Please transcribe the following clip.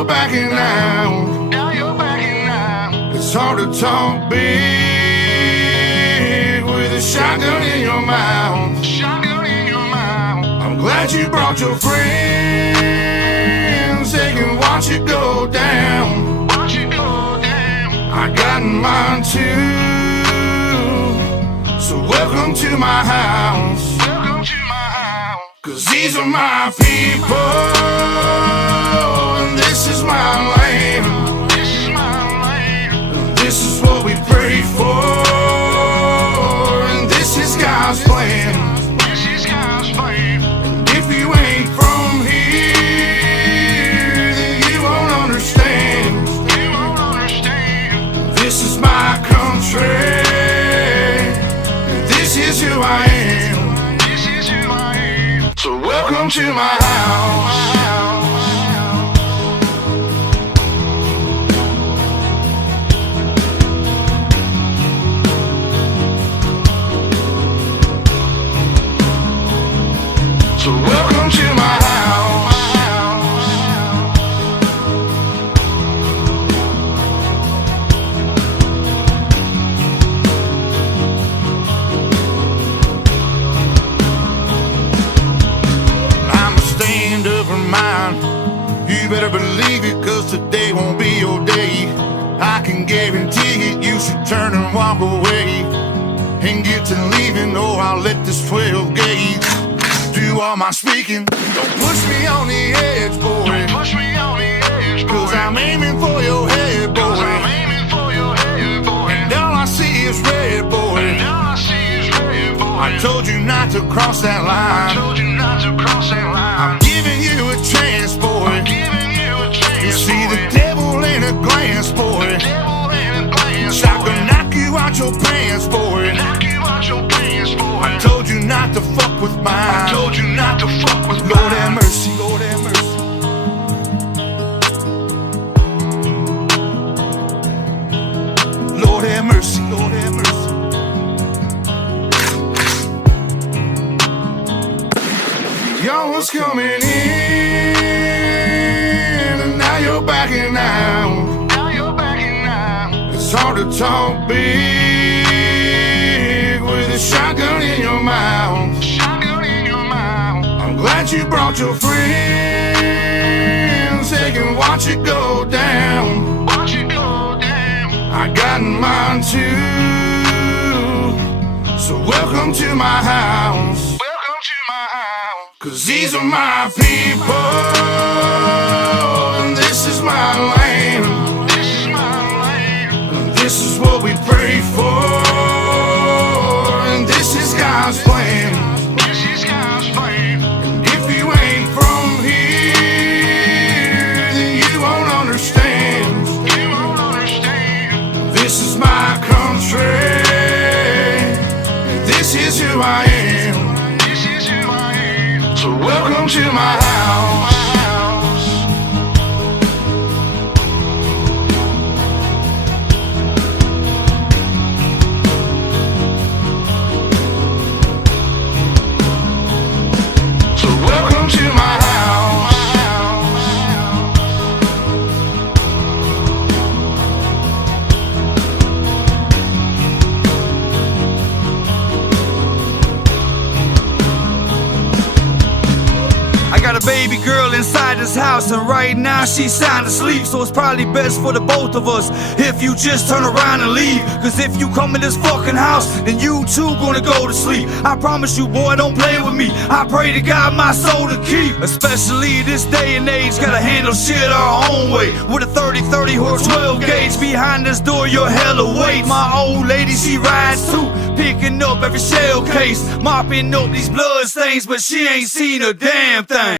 you're backing out. Now you're backing out. It's hard to talk big with a shotgun in your mouth. Shotgun in your mouth. I'm glad you brought your friends. They can watch it go down. Watch it go down. I got mine too. So welcome to my house. Welcome to my house. 'Cause these are my people, and this is my land. This is my land. This is what we pray for, and this is God's plan. This is God's plan. And if you ain't from here, then you won't understand. You won't understand. This is my country, and this is who I am. This is who I am. So welcome to my house. So welcome to my house. I'ma stand up for mine. You better believe it, 'cause today won't be your day. I can guarantee it, you should turn and walk away and get to leaving, or I'll let this 12 gauge do all my speaking. Don't push me on the edge, boy. Don't push me on the edge, boy. 'Cause I'm aiming for your head, 'Cause boy. I'm aiming for your head, boy. And all I see is red, boy. And all I see is red, boy. I told you not to cross that I line. told you not to cross that line. I'm giving you a chance, boy. I'm giving you a chance, You see boy. the devil in a glance, boy. Devil in a glance, I can knock you out your pants, boy. knock you out your pants, boy. I told you not to fuck with mine. I told you not to fuck with Lord mine. have mercy, Lord have mercy. Lord have mercy, Lord have mercy. Y'all was coming in, and now you're backing out. Now you're backing out. It's hard to talk big with a shotgun in your mouth. Shotgun in your mouth. I'm glad you brought your friends. They can watch it go down. Watch it go down. I got mine too. So welcome to my house. Welcome to my house. 'Cause these are my people, and this is my land. This is my land. And this is what we pray for, and this is God's plan. This is God's plan. And if you ain't from here, then you won't understand. You won't understand. This is my country, and this is who I am. This is who I am. So welcome to my house. So welcome to my house. I got a baby girl inside this house, and right now she's sound asleep. So it's probably best for the both of us if you just turn around and leave. 'Cause if you come in this fucking house, then you too gonna go to sleep. I promise you, boy, don't play with me. I pray to God my soul to keep. Especially this day and age, gotta handle shit our own way. With a 30 horse 12 gauge behind this door, you're hella weight. My old lady, she rides too, picking up every shell case, mopping up these blood stains, but she ain't seen a damn thing.